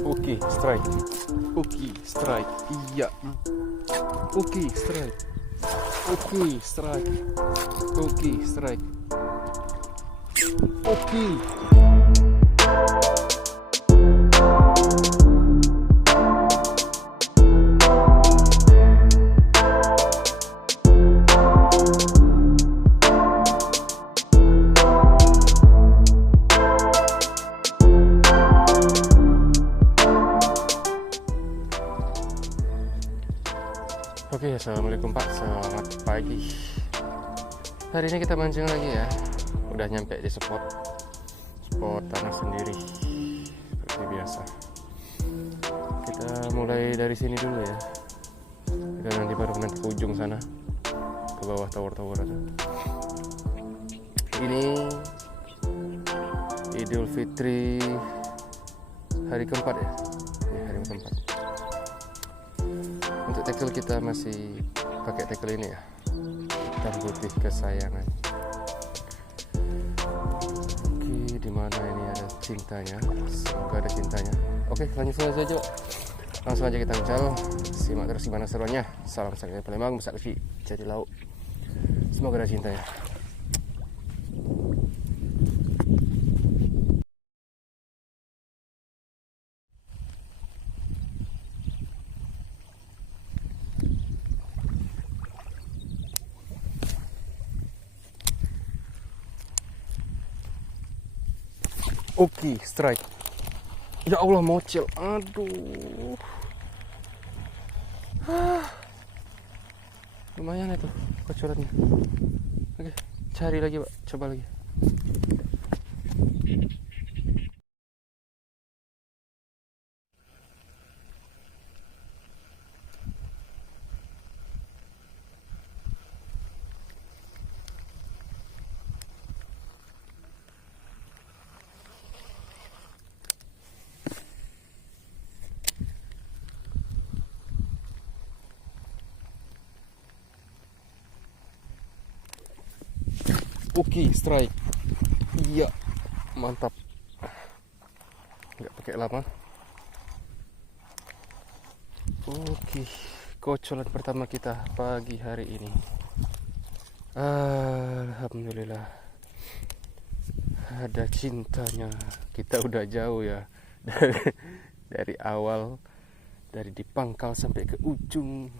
Oke, strike. Oke, strike. Iya. Oke, strike. Oke, strike. Oke, strike. Oke. Oke, assalamualaikum Pak, selamat pagi. Hari ini kita mancing lagi ya. Udah nyampe di spot tanah sendiri seperti biasa. Kita mulai dari sini dulu ya. Dan nanti baru nanti ke ujung sana, ke bawah tower-tower aja. Ini Idul Fitri hari keempat ya. Ini hari keempat. Untuk tackle kita masih pakai tackle ini ya, hitam putih kesayangan. Oke, dimana ini ada cintanya? Semoga ada cintanya. Oke, lanjut saja. Langsung aja kita mencal. Simak terus gimana seruannya. Salam sakit Palembang, besar kecil jadi lauk. Semoga ada cintanya. Oke, strike. Ya Allah, mocel. Aduh. Lumayan itu kocorannya. Oke, cari lagi Pak, coba lagi. Oke, strike. Iya, mantap. Nggak pakai lama. Oke, kocolan pertama kita pagi hari ini. Alhamdulillah. Ada cintanya. Kita udah jauh ya dari awal, dari di pangkal sampai ke ujung.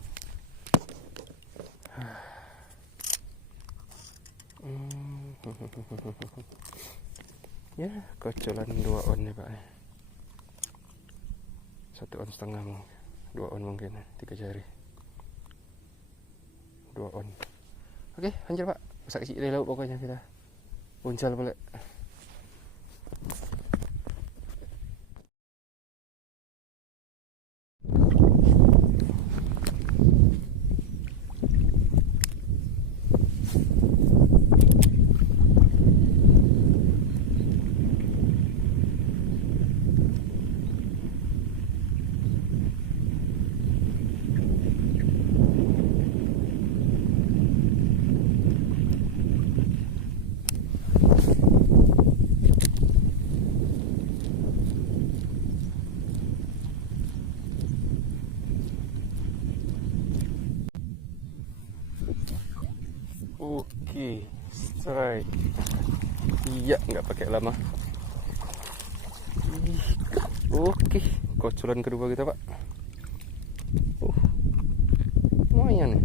Ya, kocolan 2 on nih Pak. 1 on setengah mungkin, 2 on mungkin, 3 jari. 2 on. Oke, lanjut Pak. Saksi dari laut pokoknya kita. Uncal boleh. Oke, strike. Iya, nggak pakai lama. Oke, kocolan kedua kita Pak. Lumayan nih.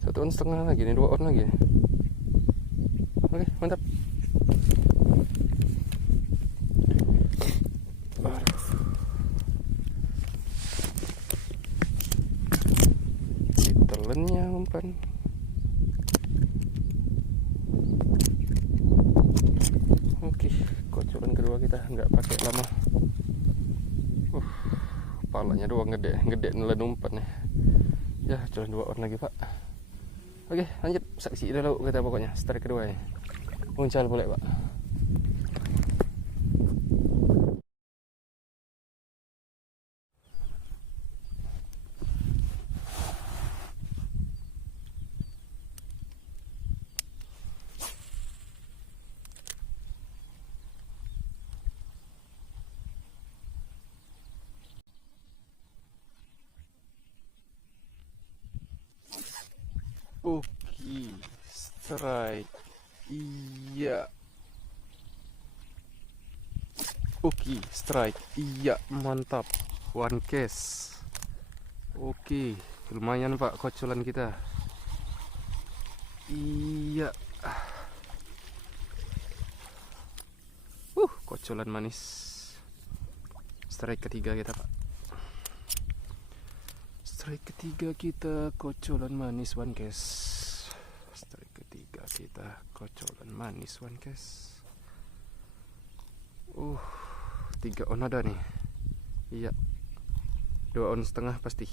1 on setengah lagi nih, 2 on lagi. Oke, mantap. Ditelennya umpan. Oke, kocolan kedua kita nggak pakai lama. Palanya doang gede nelen umpan nih. Ya, jalan 2 on lagi Pak. Oke, lanjut saksi dulu kita pokoknya. Strike kedua ya. Uncal boleh Pak. Oke, strike. Iya. Oke, strike. Iya, mantap. One case. Oke, lumayan Pak kocolan kita. Iya. Kocolan manis. Strike ketiga kita Pak. Strike ketiga kita kocolan manis one case. Strike ketiga kita kocolan manis one case. 3 on ada nih. Iya. 2 on setengah pasti.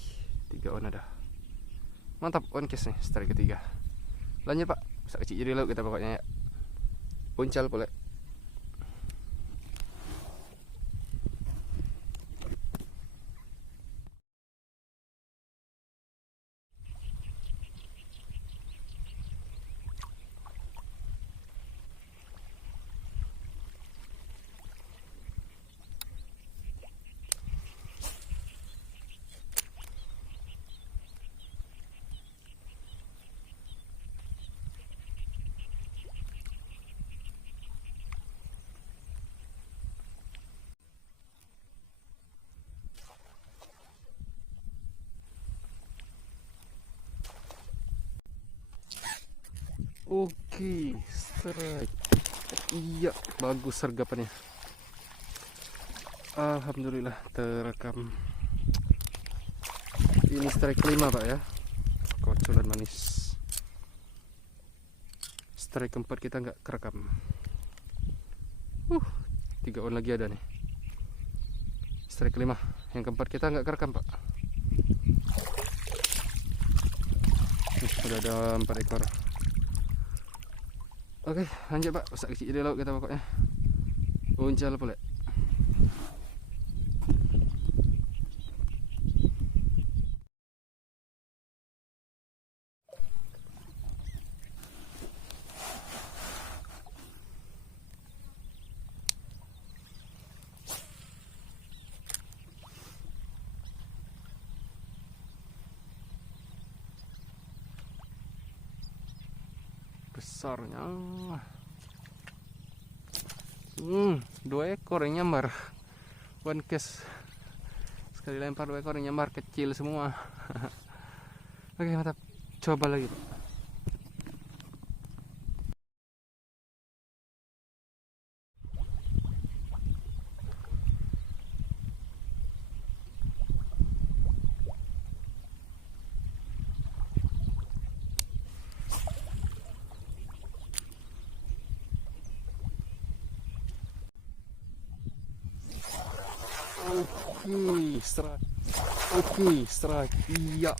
3 on ada. Mantap one case nih strike ketiga. Lanjut Pak. Bisa kecil jadi lauk kita pokoknya ya. Uncal boleh. Oke, strike. Iya, bagus sergapannya. Alhamdulillah terekam. Ini strike kelima Pak ya. Kocolan manis. Strike keempat kita nggak kerekam. 3 on lagi ada nih. Strike kelima. Yang keempat kita nggak kerekam Pak. Sudah ada 4 ekor. Oke, lanjut Pak. Usah kecil jadi lauk kita pokoknya. Uncal boleh. Besarnya 2 ekor yang nyambar. One case. Sekali lempar 2 ekor yang nyambar, kecil semua. Oke, mantap. Coba lagi Pak. Oke, strike. Oke, strike. Iya.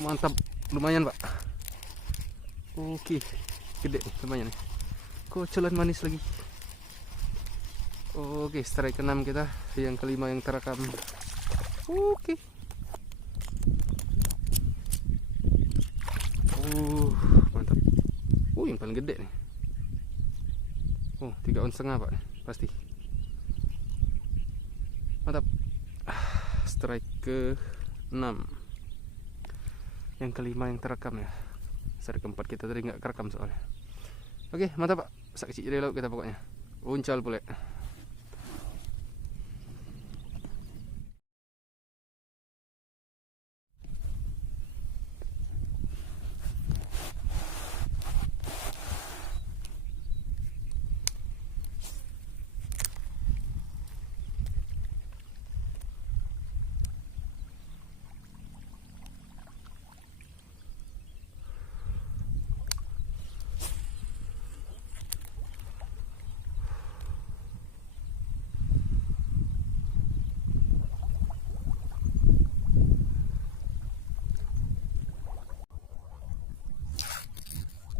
Mantap. Lumayan, Pak. Oke. Gede nih, lumayan nih. Kocolan manis lagi. Oke, strike ke-6 kita. Yang kelima yang terekam. Oke. Mantap. Yang paling gede nih. 3 on setengah, Pak. Pasti. Mantap. Strike ke-6. Yang kelima yang terekam ya. Strike keempat kita tadi nggak kerekam soalnya. Oke, mantap Pak. Saksi jadi lauk kita pokoknya. Uncal boleh.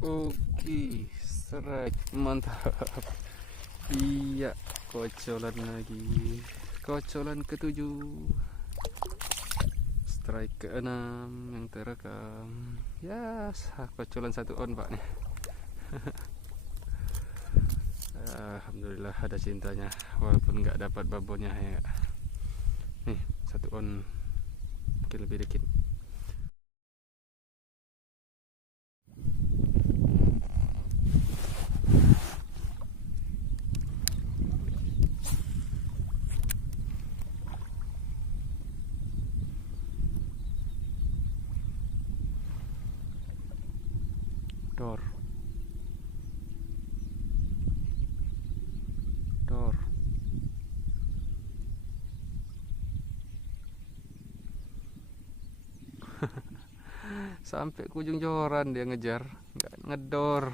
Oke, strike mantap. Iya, kocolan lagi. Kocolan ke-7. Strike ke-6 yang terekam. Ya, kocolan 1 on Pak nih. Alhamdulillah ada cintanya walaupun nggak dapat babonnya ya. Nih, 1 on mungkin lebih dikit. Dor. Sampai ke ujung joran dia ngejar, nggak ngedor.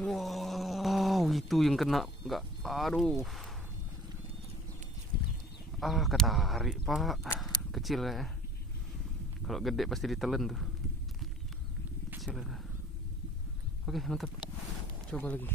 Wow, itu yang kena, nggak, aduh. Ketarik pak, kecil ya. Kalau gede pasti ditelan tuh. Kecil ya. Oke, mantap. Coba lagi.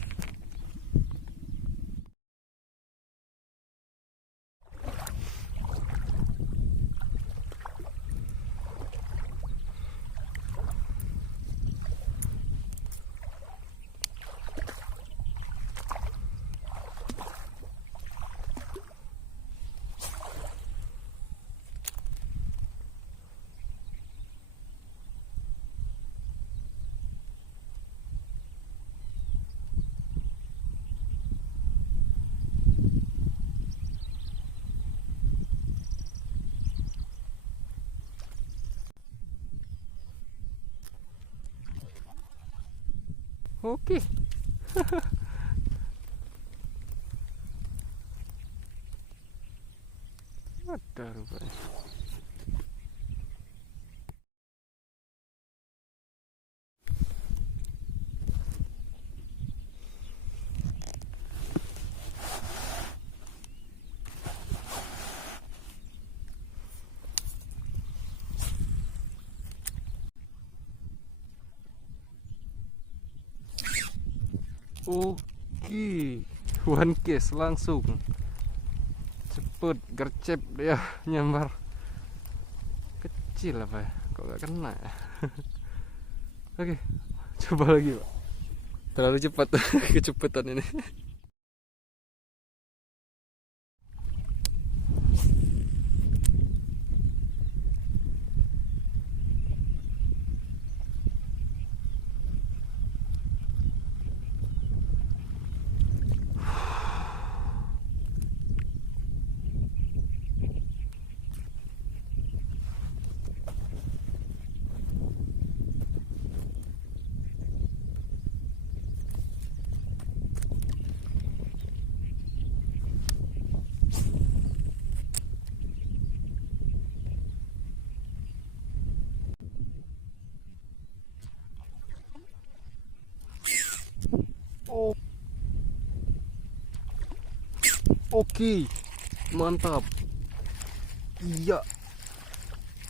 Oke. Ada rupanya. Oke, one case langsung cepet gercep dia nyambar. Kecil apa ya, kok gak kena ya. Oke, coba lagi pak, terlalu cepat kecepatan ini. Oh. Oke, mantap. Iya,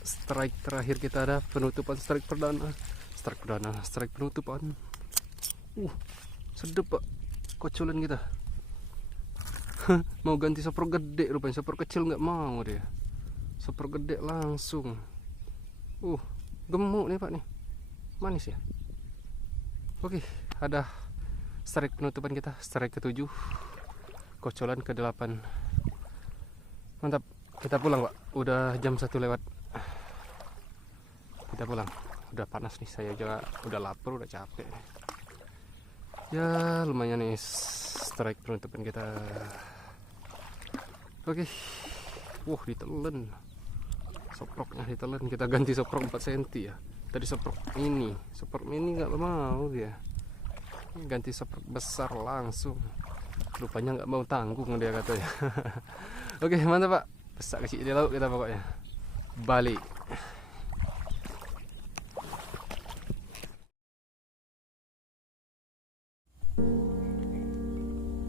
strike terakhir kita ada, penutupan strike perdana, strike penutupan. Sedep pak, kocolan kita. Mau ganti super gede rupanya, super kecil nggak mau dia, super gede langsung. Gemuk nih pak nih, manis ya. Oke, ada strike penutupan kita, strike ke-7, kocolan ke-8. Mantap, kita pulang pak, udah jam 1 lewat. Kita pulang, udah panas nih, saya juga udah lapar, udah capek. Ya lumayan nih strike penutupan kita. Oke, ditelan, soproknya ditelan, kita ganti soprok 4 cm ya. Tadi soprok mini nggak mau dia, ganti soprok besar langsung. Rupanya nggak mau tanggung dia katanya. Oke, mantap pak, besar kecil di laut kita pokoknya. Balik.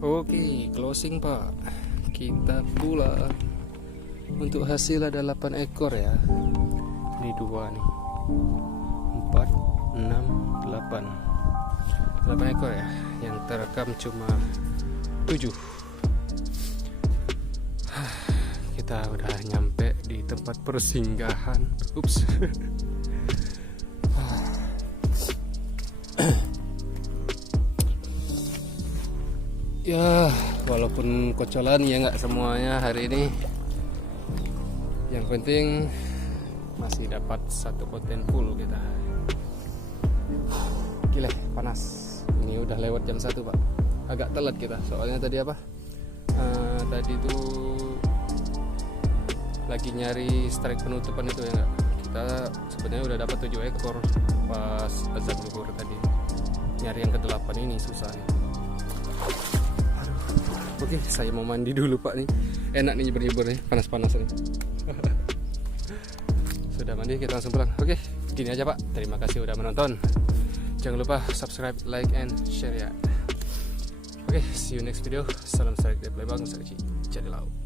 Oke, closing pak, kita pulang. Untuk hasil ada 8 ekor ya. Ini 2 nih, 4, 6, 8 ekor ya. Yang terekam cuma 7. Kita udah nyampe di tempat persinggahan. Ups. Ya walaupun kocolan ya nggak semuanya hari ini, yang penting masih dapat satu konten full kita. Gile panas, ini udah lewat jam 1 Pak, agak telat kita soalnya tadi apa tadi tuh lagi nyari strike penutupan itu ya nggak, kita sebenarnya udah dapat 7 ekor pas azan zuhur tadi, nyari yang ke-8 ini susah nih. Oke, saya mau mandi dulu Pak nih. Enak nih nyebur-nyebur nih, panas-panas nih. Sudah mandi, kita langsung pulang. Oke, gini aja Pak. Terima kasih udah menonton. Jangan lupa subscribe, like, and share ya. Oke, see you next video. Salam strike dari Palembang, saya Jadi Lau.